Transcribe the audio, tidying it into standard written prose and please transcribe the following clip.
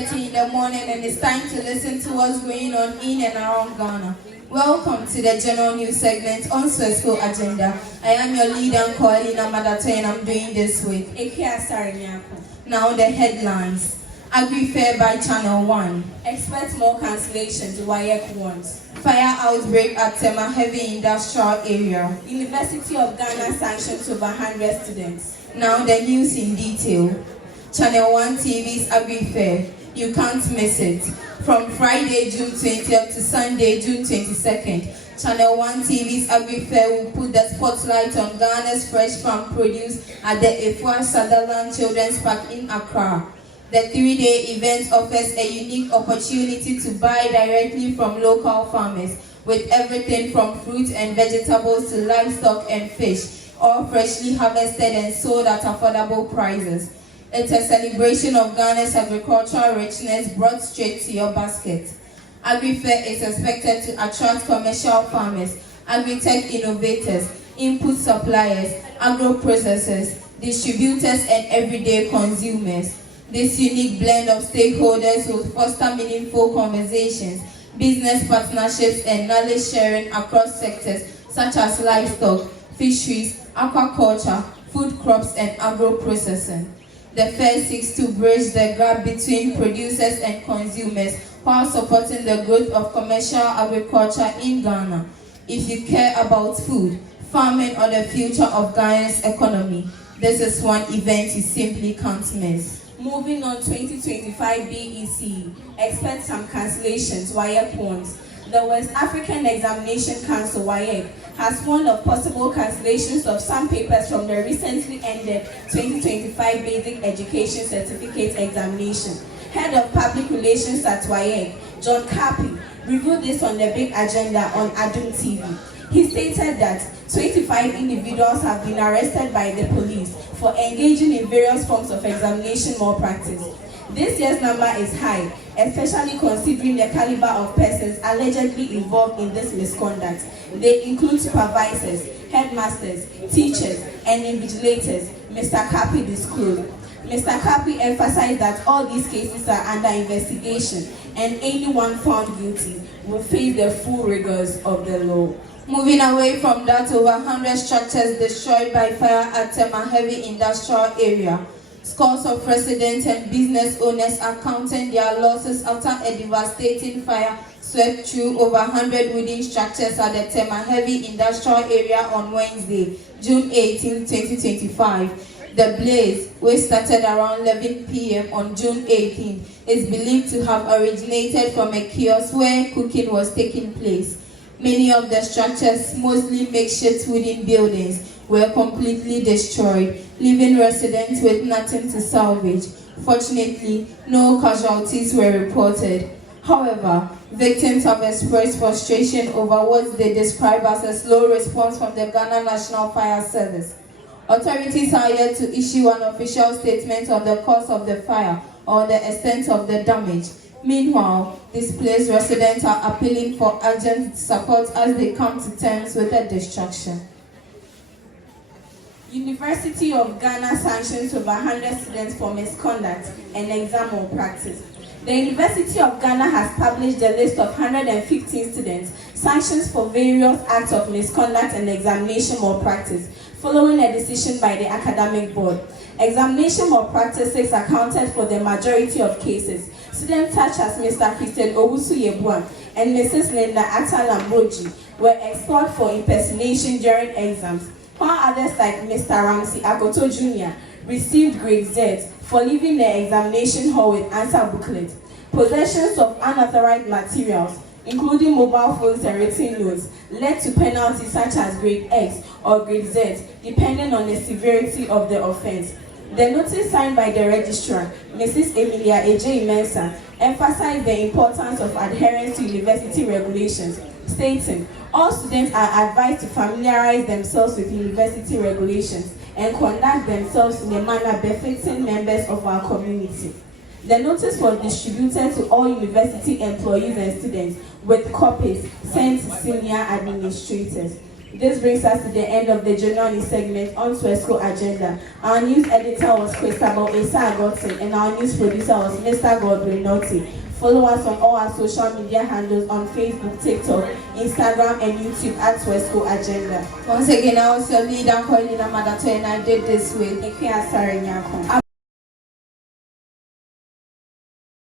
6:30 in the morning, and it's time to listen to what's going on in and around Ghana. Welcome to the General News segment on Swesco Agenda. I am your leader, Koalina Madate, and I'm doing this with Ekia Saranyako. Now the headlines. Agri-Fair by Channel 1. Expect more cancellations, WAEC warns. Fire outbreak at Tema Heavy Industrial Area. University of Ghana sanctions over 100 students. Now the news in detail. Channel 1 TV's Agri-Fair. You can't miss it. From Friday, June 20th to Sunday, June 22nd, Channel 1 TV's Agri-Fair will put the spotlight on Ghana's fresh farm produce at the Efua Sutherland Children's Park in Accra. The 3-day event offers a unique opportunity to buy directly from local farmers, with everything from fruit and vegetables to livestock and fish, all freshly harvested and sold at affordable prices. It's a celebration of Ghana's agricultural richness brought straight to your basket. Agri-Fair is expected to attract commercial farmers, agri-tech innovators, input suppliers, agro-processors, distributors, and everyday consumers. This unique blend of stakeholders will foster meaningful conversations, business partnerships, and knowledge sharing across sectors such as livestock, fisheries, aquaculture, food crops, and agro-processing. The fair seeks to bridge the gap between producers and consumers while supporting the growth of commercial agriculture in Ghana. If you care about food, farming, or the future of Ghana's economy, this is one event you simply can't miss. Moving on, 2025 BEC. Expect some cancellations, WAEC warns. The West African Examination Council, WAEC, has warned of possible cancellations of some papers from the recently ended 2025 Basic Education Certificate examination. Head of Public Relations at WAEC, John Kapi, reviewed this on the big agenda on Adum TV. He stated that 25 individuals have been arrested by the police for engaging in various forms of examination malpractice. This year's number is high, especially considering the caliber of persons allegedly involved in this misconduct. They include supervisors, headmasters, teachers, and invigilators, Mr. Kapi disclosed. Mr. Kapi emphasized that all these cases are under investigation, and anyone found guilty will face the full rigors of the law. Moving away from that, over 100 structures destroyed by fire at Tema Heavy Industrial Area. Scores of residents and business owners are counting their losses after a devastating fire swept through over 100 wooden structures at the Tema Heavy Industrial Area on Wednesday, June 18, 2025. The blaze, which started around 11 p.m. on June 18, is believed to have originated from a kiosk where cooking was taking place. Many of the structures, mostly makeshift wooden buildings, were completely destroyed, leaving residents with nothing to salvage. Fortunately, no casualties were reported. However, victims have expressed frustration over what they describe as a slow response from the Ghana National Fire Service. Authorities are yet to issue an official statement on the cause of the fire or the extent of the damage. Meanwhile, displaced residents are appealing for urgent support as they come to terms with the destruction. University of Ghana sanctions over 100 students for misconduct and exam malpractice. The University of Ghana has published a list of 115 students sanctioned for various acts of misconduct and examination malpractice, following a decision by the academic board. Examination malpractices accounted for the majority of cases. Students such as Mr. Christian Owusu Yebua and Mrs. Linda Atalambroji were expelled for impersonation during exams, while others like Mr. Ramsey Agoto Jr. received grade Z for leaving the examination hall with answer booklet. Possessions of unauthorized materials, including mobile phones and written notes, led to penalties such as grade X or grade Z, depending on the severity of the offense. The notice signed by the registrar, Mrs. Emilia A.J. Mensah, emphasized the importance of adherence to university regulations, stating, all students are advised to familiarize themselves with university regulations and conduct themselves in a manner befitting members of our community. The notice was distributed to all university employees and students, with copies sent to senior administrators. This brings us to the end of the journal news segment on Swesco Agenda. Our news editor was Christabel Asa Agotson and our news producer was Mr. Godwin Naughty. Follow us on all our social media handles on Facebook, TikTok, Instagram, and YouTube at Swesco Agenda. Once again, I was your leader, Colina Madato, and I did this with Eke Asare Nyako.